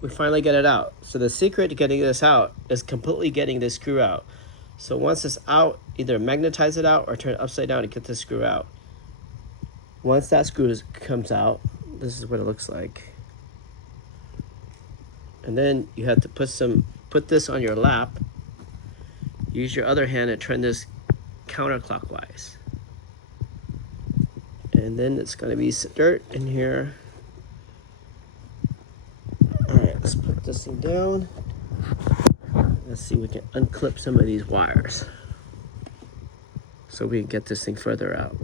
we finally get it out. So the secret to getting this out is completely getting this screw out. So once it's out, either magnetize it out or turn it upside down to get this screw out. Once that screw comes out, this is what it looks like. And then you have to put this on your lap. Use your other hand and turn this counterclockwise. And then it's going to be dirt in here. All right, let's put this thing down. Let's see if we can unclip some of these wires so we can get this thing further out.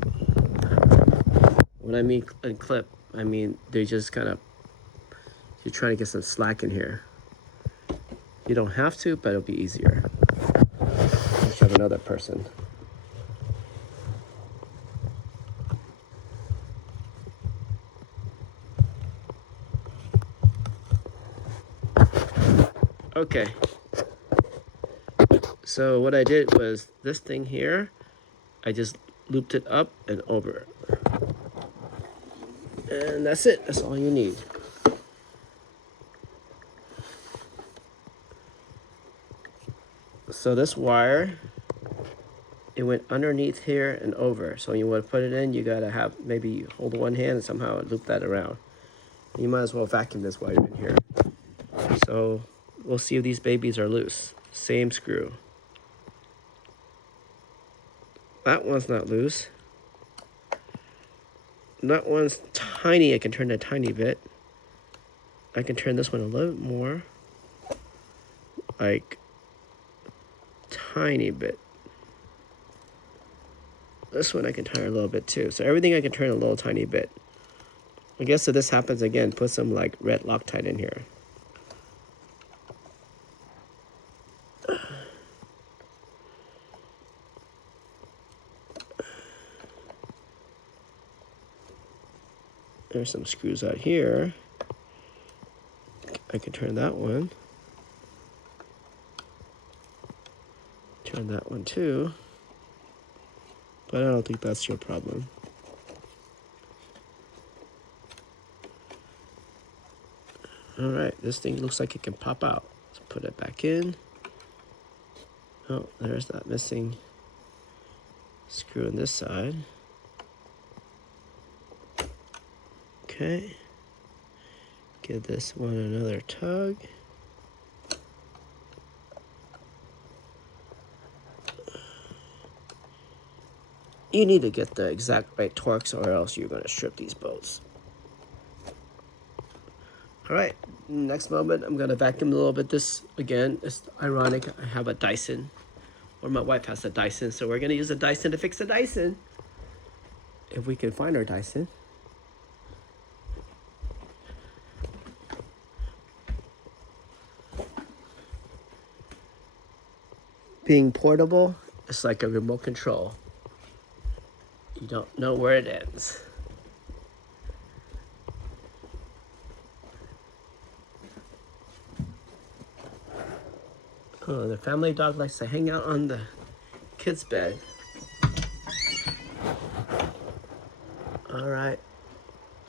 When I mean unclip, I mean they just kind of, you're trying to get some slack in here. You don't have to, but it'll be easier. Let's have another person. Okay. So what I did was this thing here, I just looped it up and over. And that's it. That's all you need. So this wire, it went underneath here and over. So when you want to put it in, you gotta have, maybe hold one hand and somehow loop that around. You might as well vacuum this while you're in here. So we'll see if these babies are loose. Same screw. That one's not loose. That one's tiny. I can turn a tiny bit. I can turn this one a little bit more. Like, tiny bit. This one I can turn a little bit too. So everything I can turn a little tiny bit. I guess if this happens again, put some like red Loctite in here. There's some screws out here. I can turn that one. Turn that one too. But I don't think that's your problem. All right, this thing looks like it can pop out. Let's put it back in. Oh, there's that missing screw on this side. Okay. Give this one another tug. You need to get the exact right torx or else you're going to strip these bolts. All right, next moment I'm going to vacuum a little bit. This, again, it's ironic. I have a Dyson, or my wife has a Dyson, so we're going to use a Dyson to fix the Dyson. If we can find our Dyson. Being portable, it's like a remote control. You don't know where it ends. Oh, the family dog likes to hang out on the kid's bed. All right.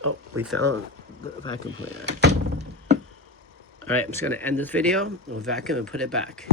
Oh, we found the vacuum cleaner. All right, I'm just gonna end this video. We'll vacuum and put it back.